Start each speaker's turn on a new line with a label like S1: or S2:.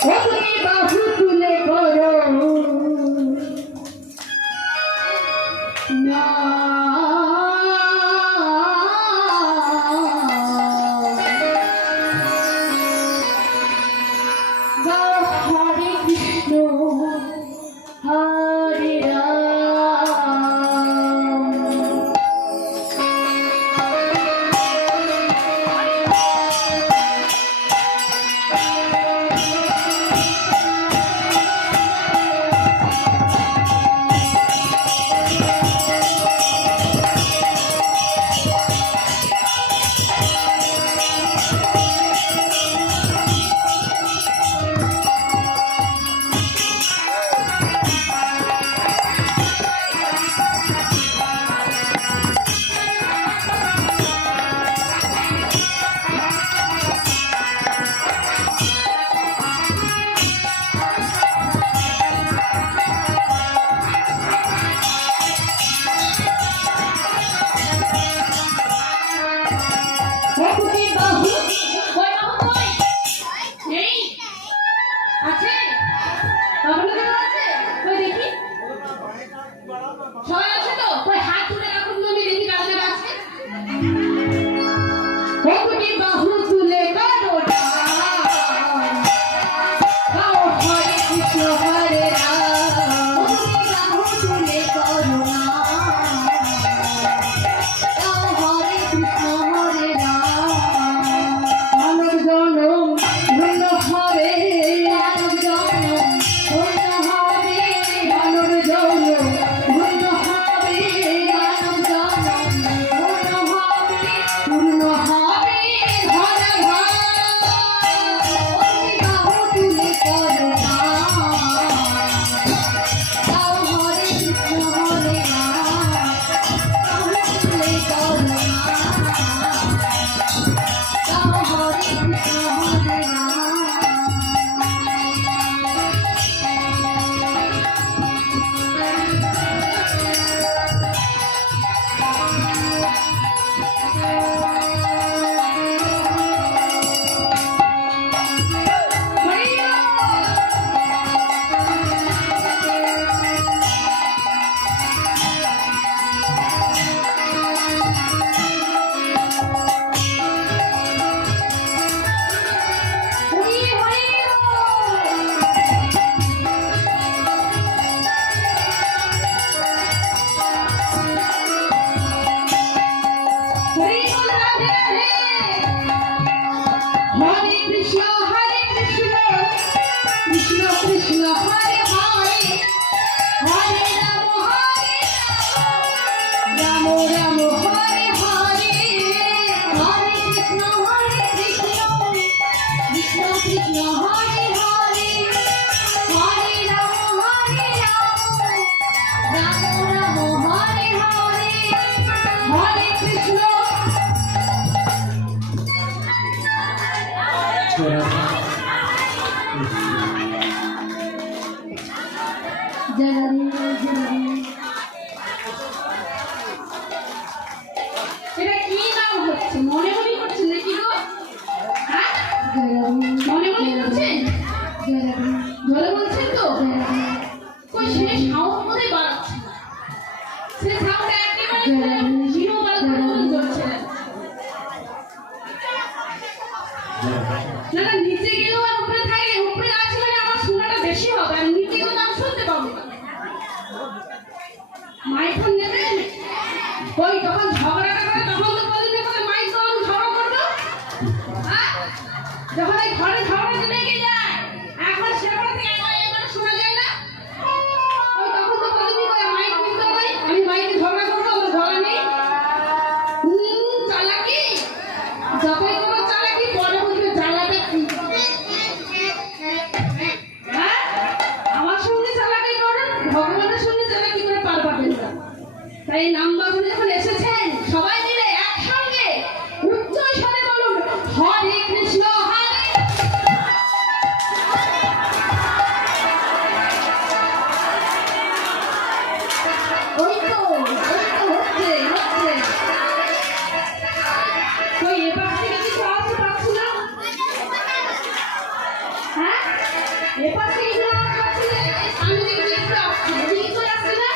S1: Tell me.
S2: সবাই এটা কি নাম হচ্ছে? মনে মনে করছে নাকি গো
S1: মনে মনে করছেন
S2: জলে বলছেন তো সে সাউন্ড বোধহয় বাড়াচ্ছে সে সাউন্ড একেবারে বেশি হবে আমি মিটিংও না শুনতে পাবো না। মাইফোন নেবেন ওই তখন ঝগড়াটা করে, তখন তো বলেন করে মাইফোন ঝগড়া করব? হ্যাঁ? যখন এই ঘরে ঝগড়া লেগে যায়, এখন সে তাই নাম্বার নাম যখন এসেছেন। সবাই মিলে একসঙ্গে উচ্চ স্বরে বলুন, হরে কৃষ্ণ, হরে ওই তো ওই তো হচ্ছে হচ্ছে। তো এবার থেকে কিছু আওয়াজ পাচ্ছি না? হ্যাঁ? এবার থেকে আমি দেখি একটু আসছি ঠিক করে আসছে না।